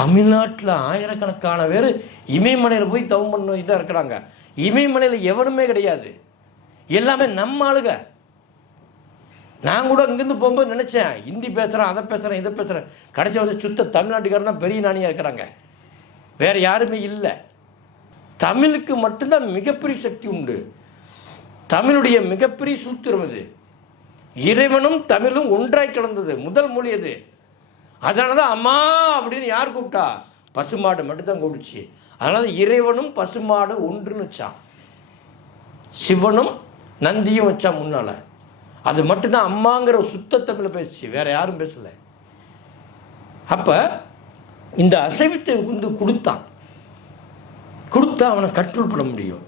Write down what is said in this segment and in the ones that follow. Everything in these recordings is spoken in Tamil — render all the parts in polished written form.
தமிழ்நாட்டில் ஆயிரக்கணக்கான பேர் இமயமலையில் போய் தவம் பண்ண இதாக இருக்கிறாங்க. இமயமலையில் எவனுமே கிடையாது, எல்லாமே நம்ம ஆளுங்க. நான் கூட இங்கேருந்து போகும்போது நினச்சேன், ஹிந்தி பேசுகிறேன், அதை பேசுகிறேன், இதை பேசுகிறேன். கடைசி வந்து சுத்த தமிழ்நாட்டுக்காரன் தான் பெரிய நாணியாக இருக்கிறாங்க, வேறு யாருமே இல்லை. தமிழுக்கு மட்டும்தான் மிகப்பெரிய சக்தி உண்டு. தமிழுடைய மிகப்பெரிய சூத்திரம் இது. இறைவனும் தமிழும் ஒன்றாய் கலந்தது, முதல் மொழி அது. அதனால தான் அம்மா அப்படின்னு யார் கூப்பிட்டா? பசுமாடு மட்டும்தான் கூப்பிடுச்சு. அதனால இறைவனும் பசுமாடு ஒன்றுன்னு வச்சான், சிவனும் நந்தியும் வச்சான் முன்னால். அது மட்டும்தான் அம்மாங்கிற சுத்த தமிழை பேசிச்சு, வேற யாரும் பேசலை. அப்போ இந்த அசைவத்தை வந்து கொடுத்தா அவனை கண்ட்ரோல் பண்ண முடியும்.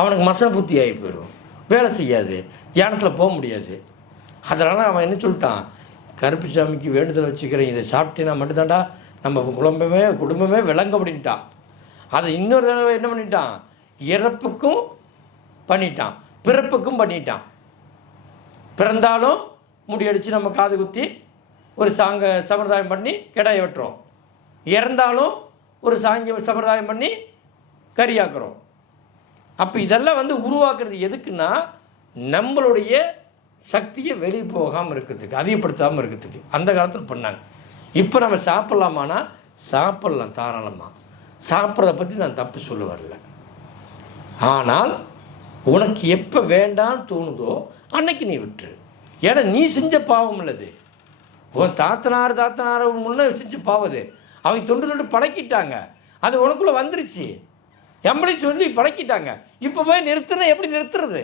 அவனுக்கு மச புத்தி ஆகி போயிடும், வேலை செய்யாது, தியானத்தில் போக முடியாது. அதனால் அவன் என்ன சொல்லிட்டான், கருப்புசாமிக்கு வேண்டுதல் வச்சுக்கிறேன், இதை சாப்பிட்டீங்கன்னா மட்டும்தான்டா நம்ம குடும்பமே விளங்க அப்படின்ட்டான். அதை இன்னொரு தடவை என்ன பண்ணிட்டான், இறப்புக்கும் பண்ணிட்டான், பிறப்புக்கும் பண்ணிட்டான். பிறந்தாலும் முடியடிச்சு நம்ம காது குத்தி ஒரு சம்பிரதாயம் பண்ணி கிடாயை வெட்டுறோம், இறந்தாலும் ஒரு சம்பிரதாயம் பண்ணி கறியாக்குறோம். அப்போ இதெல்லாம் வந்து உருவாக்குறது எதுக்குன்னா, நம்மளுடைய சக்தியை வெளியே போகாமல் இருக்கிறதுக்கு, அதிகப்படுத்தாமல் இருக்கிறதுக்கு. அந்த காலத்தில் பண்ணாங்க. இப்போ நம்ம சாப்பிட்லாமானா சாப்பிட்லாம் தாராளமாக, சாப்பிட்றத பற்றி நான் தப்பு சொல்ல வரல. ஆனால் உனக்கு எப்போ வேண்டான்னு தோணுதோ அன்னைக்கு நீ விட்டுரு. ஏன்னா நீ செஞ்ச பாவம் இல்லது, உன் தாத்தனார் முன்னே செஞ்சு பாவது. அவங்க தொண்டு பழக்கிட்டாங்க, அது உனக்குள்ளே வந்துருச்சு, எம்பளையும் சொல்லி பழக்கிட்டாங்க. இப்போ போய் நிறுத்துனா எப்படி நிறுத்துறது?